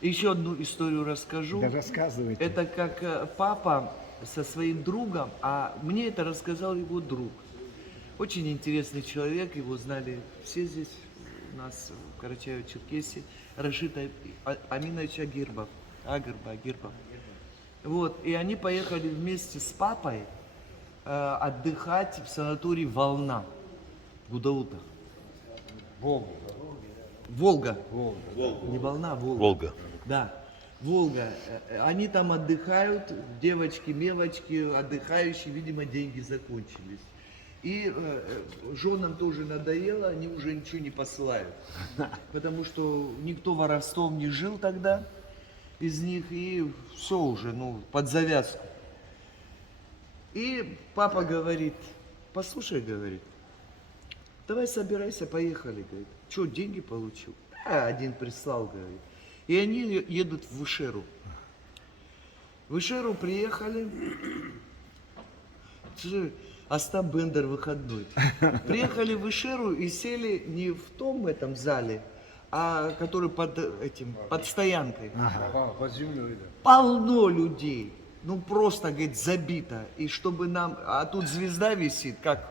Еще одну историю расскажу. Да рассказывайте. Это как папа со своим другом, а мне это рассказал его друг. Очень интересный человек, его знали все здесь, у нас в Карачаево-Черкесии, Рашид Аминович Агирбов. Агирбов. Вот, и они поехали вместе с папой отдыхать в санаторий «Волна» в Гудаутах. Волга. Волга. Волга. Не волна, Волга. Волга. Да, Волга. Они там отдыхают, девочки-мелочки, отдыхающие, видимо, деньги закончились. И женам тоже надоело, они уже ничего не посылают. Потому что никто воровством не жил тогда из них, и все уже, ну, под завязку. И папа говорит, послушай, говорит, давай собирайся, поехали, говорит. Что, деньги получил? Да, один прислал, говорит. И они едут в Вышеру. В Вышеру приехали. Остап Бендер выходной. Приехали в Вышеру и сели не в том этом зале, а который под стоянкой. Ага. Полно людей. Ну просто, говорит, забито. И чтобы нам... А тут звезда висит, как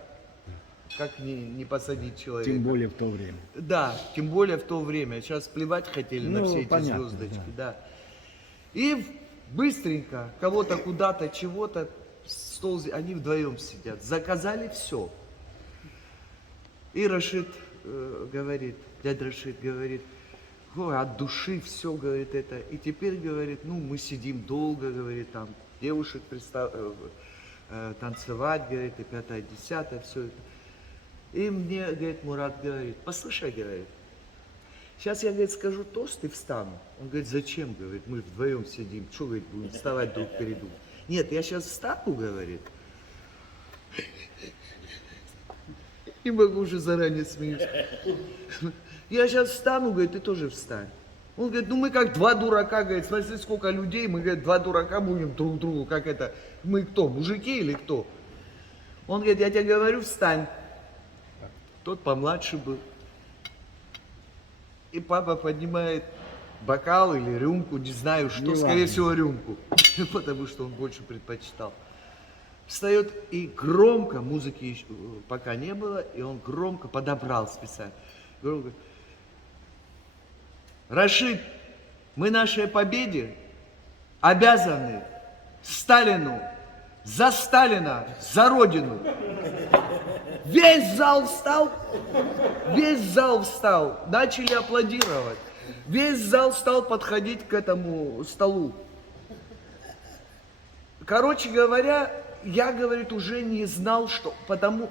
не посадить человека? Тем более в то время. Да, тем более в то время. Сейчас плевать хотели на все эти понятно, звездочки, да. И быстренько кого-то куда-то, чего-то, стол, они вдвоем сидят. Заказали все. И Рашид говорит, дядя Рашид говорит, ой, от души все, говорит, это. И теперь, говорит, ну, мы сидим долго, говорит, там, девушек танцевать, говорит, и пятое, десятое, все это. И мне, говорит, Мурат говорит, послушай, говорит, сейчас я, говорит, скажу тост и встану. Он говорит, зачем, говорит, мы вдвоем сидим, что, говорит, будем вставать друг перед другом. Нет, я сейчас встану, говорит. Не могу уже заранее смеюсь. Я сейчас встану, говорит, ты тоже встань. Он говорит, ну мы как два дурака, говорит, смотри, сколько людей, мы, говорит, два дурака будем друг другу, как это, мы кто, мужики или кто? Он говорит, я тебе говорю, встань. Тот помладше был. И папа поднимает бокал или рюмку, не знаю что, скорее всего рюмку, потому что он больше предпочитал. Встает и громко, музыки еще пока не было, и он громко подобрал специально. Громко. Рашид, мы нашей победе обязаны Сталину, за Сталина, за Родину. Весь зал встал, начали аплодировать. Весь зал стал подходить к этому столу. Короче говоря, я, говорит, уже не знал, что... Потому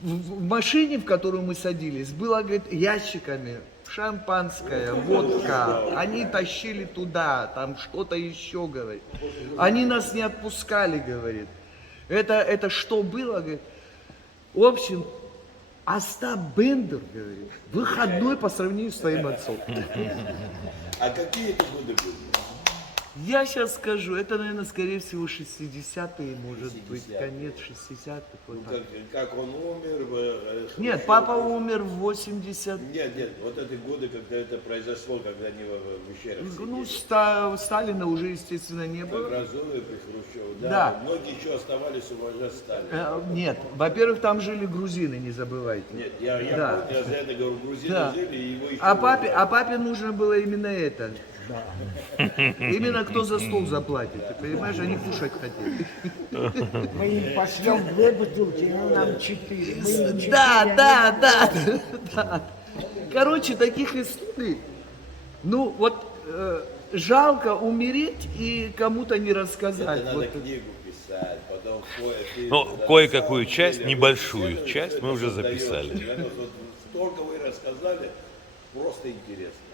в машине, в которую мы садились, было, говорит, ящиками шампанское, водка. Они тащили туда, там что-то еще, говорит. Они нас не отпускали, говорит. Это что было, говорит? В общем, Остап Бендер, говорит, выходной по сравнению с твоим отцом. А какие это годы были? Я сейчас скажу, это, наверное, скорее всего 60-е, может быть, конец 60-х. Вот Ну, так. как он умер? Нет, папа умер в 80... Нет, вот эти годы, когда это произошло, когда они в Вещерах Ну, сидели. Сталина уже, естественно, не было. При Разуеве, при Хрущеве, да. Да. Многие еще оставались уважать Сталина. Нет, во-первых, там жили грузины, не забывайте. Нет, я Да. помню, я за это говорю, грузины Да. жили, и его еще... А папе нужно было именно это. Именно кто за стол заплатит, ты понимаешь, они кушать хотели. Мы им пошлем 2 бутылки, а нам 4. Мы им 4, Да. Короче, таких историй, ну вот жалко умереть и кому-то не рассказать. Это надо Вот. книгу писать, потом... Ну, кое-какую часть, небольшую часть мы уже записали. Вот столько вы рассказали, просто интересно.